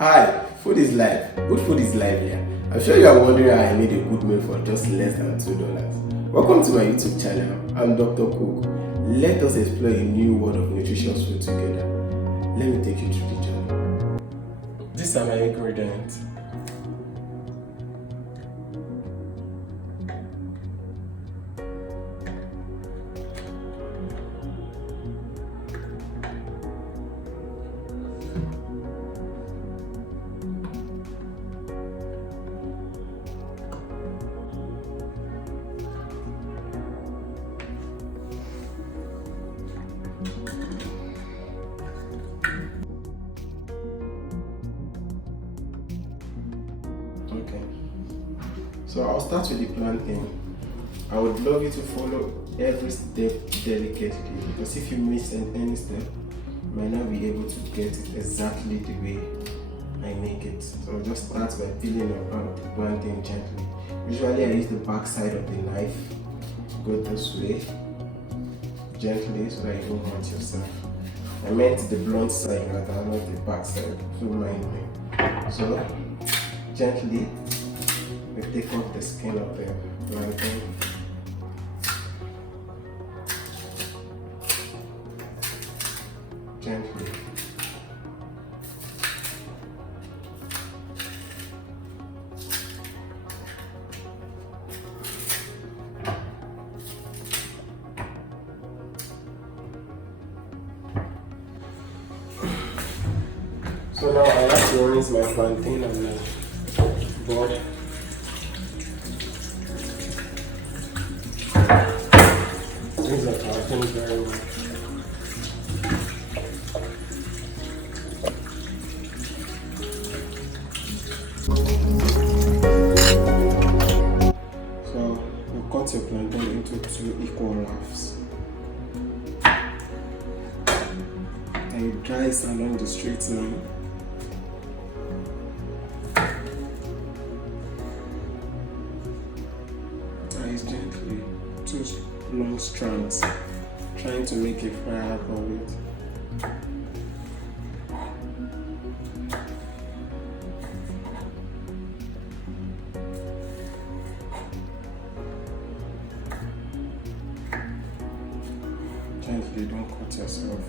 Hi, food is life. Good food is life here. I'm sure you are wondering how I made a good meal for just less than $2. Welcome to my YouTube channel. I'm Dr. Cook. Let us explore a new world of nutritious food together. Let me take you through the journey. These are my ingredients. Okay, so I'll start with the plantain. I would love you to follow every step delicately because if you miss any step, you might not be able to get it exactly the way I make it. So I'll just start by peeling apart the plantain gently. Usually I use the back side of the knife. Go this way, gently, so that you don't hurt yourself. I meant the blunt side rather, not the back side, so mind me. So gently, we take off the skin of the plantain. Gently. So now I have to rinse my plantain and my board. Rinse the plantain very well. So you cut your plantain into 2 equal halves. And you dice along the straight line. Dice gently 2 long strands, trying to make a fire out of it. Gently, don't cut yourself.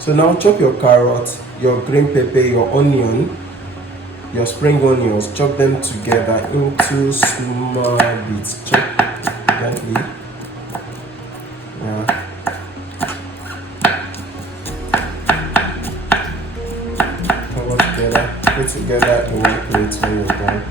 So now chop your carrot, your green pepper, your onion, your spring onions, chop them together into small bits. Chop gently. Yeah. Cover together, put together in one plate when you're done.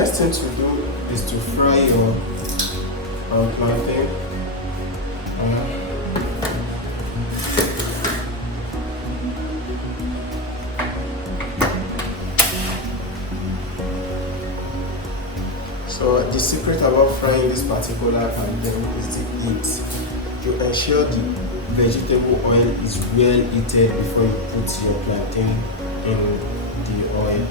next thing to do is to fry your plantain. So the secret about frying this particular plantain is the heat. You ensure the vegetable oil is well heated before you put your plantain in the oil.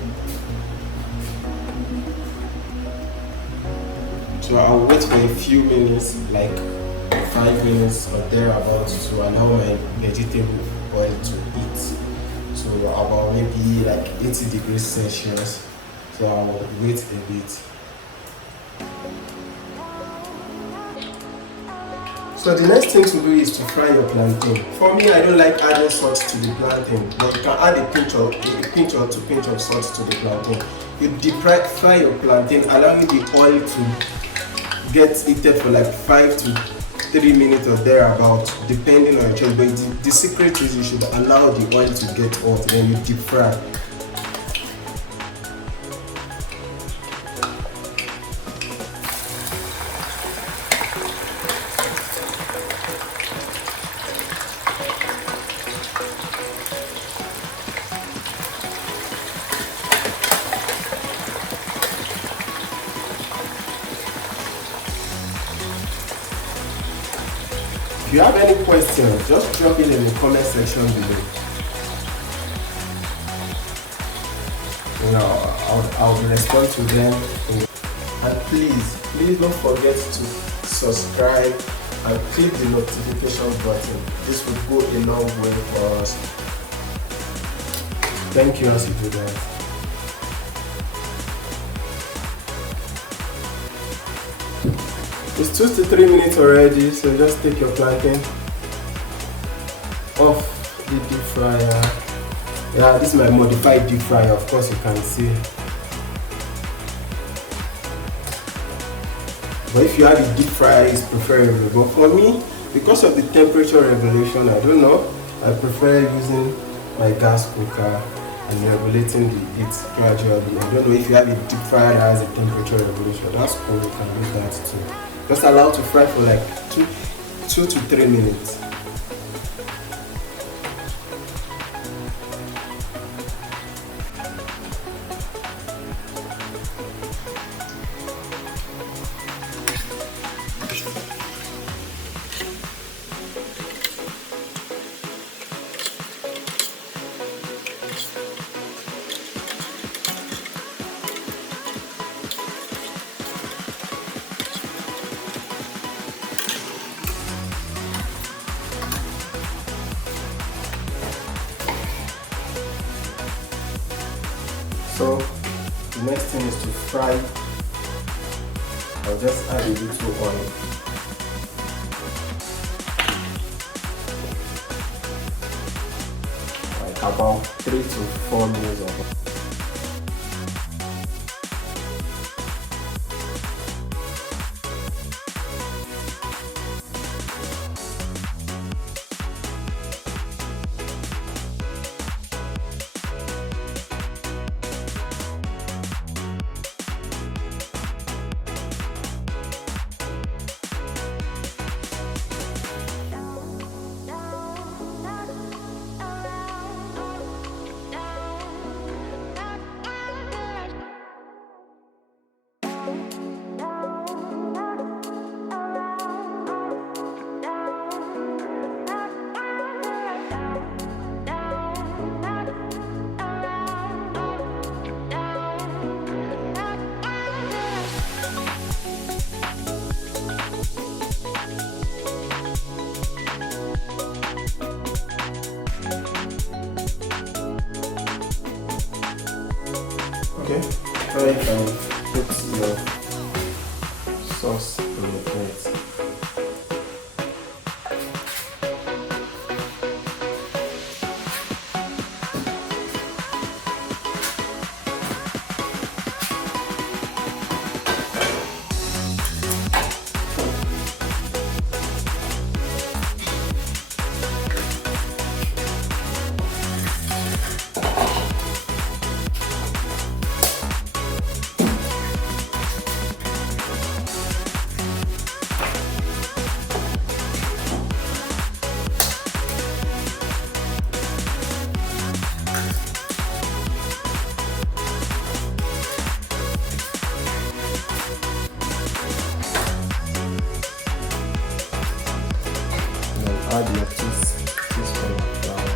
So I'll wait for a few minutes, like 5 minutes or thereabouts, to allow my vegetable oil to heat. So about maybe like 80 degrees Celsius. So I'll wait a bit. So the next thing to do is to fry your plantain. For me, I don't like adding salt to the plantain, but you can add a pinch or pinch of salt to the plantain. You deep fry your plantain, allowing the oil to get heated for like 5 to 3 minutes or thereabout, depending on your choice. But the secret is you should allow the oil to get hot, then you deep fry. If you have any questions, just drop it in the comment section below. I'll respond to them. And please don't forget to subscribe and click the notification button. This will go a long way for us. Thank you as you do that. It's 2 to 3 minutes already, so just take your plantain off the deep fryer. Yeah, this is my modified deep fryer, of course you can see. But if you have a deep fryer, it's preferable. But for me, because of the temperature regulation, I don't know, I prefer using my gas cooker and regulating the heat gradually. I don't know if you have a deep fryer that has a temperature regulation. That's cool, you can use that too. Just allow to fry for like 2 to 3 minutes. So the next thing is to fry. I'll just add a little oil. Like about 3 to 4 minutes of oil. Okay, now you can put your sauce in the plate. add your teaspoon of flour,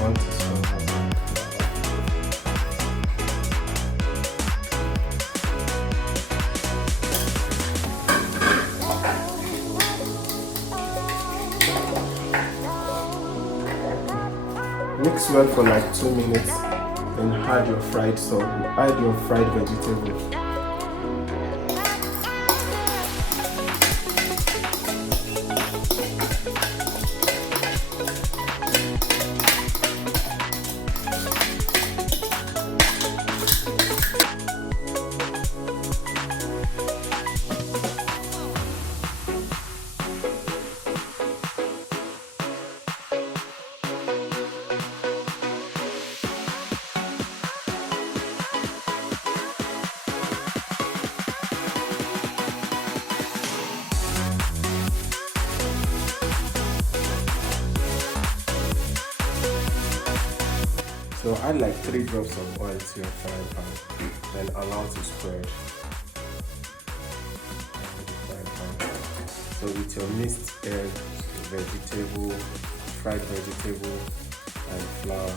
1 teaspoon of flour. Mix well for like 2 minutes, then add your fried sauce, add your fried vegetables. So add like 3 drops of oil to your frying pan, then allow to spread. So with your mixed egg, vegetable, fried vegetable, and flour.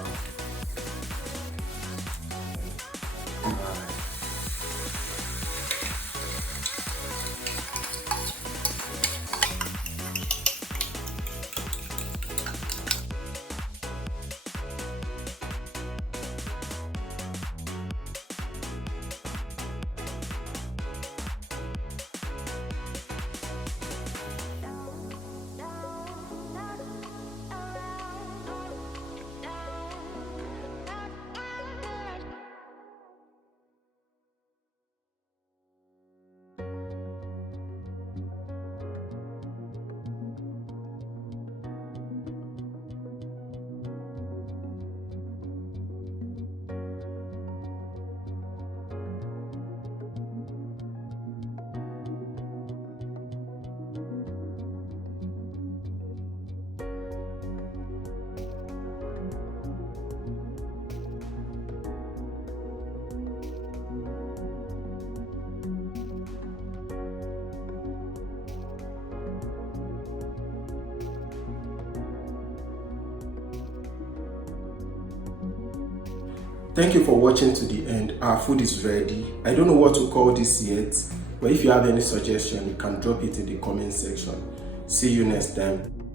Thank you for watching to the end. Our food is ready. I don't know what to call this yet, but if you have any suggestion, you can drop it in the comment section. See you next time.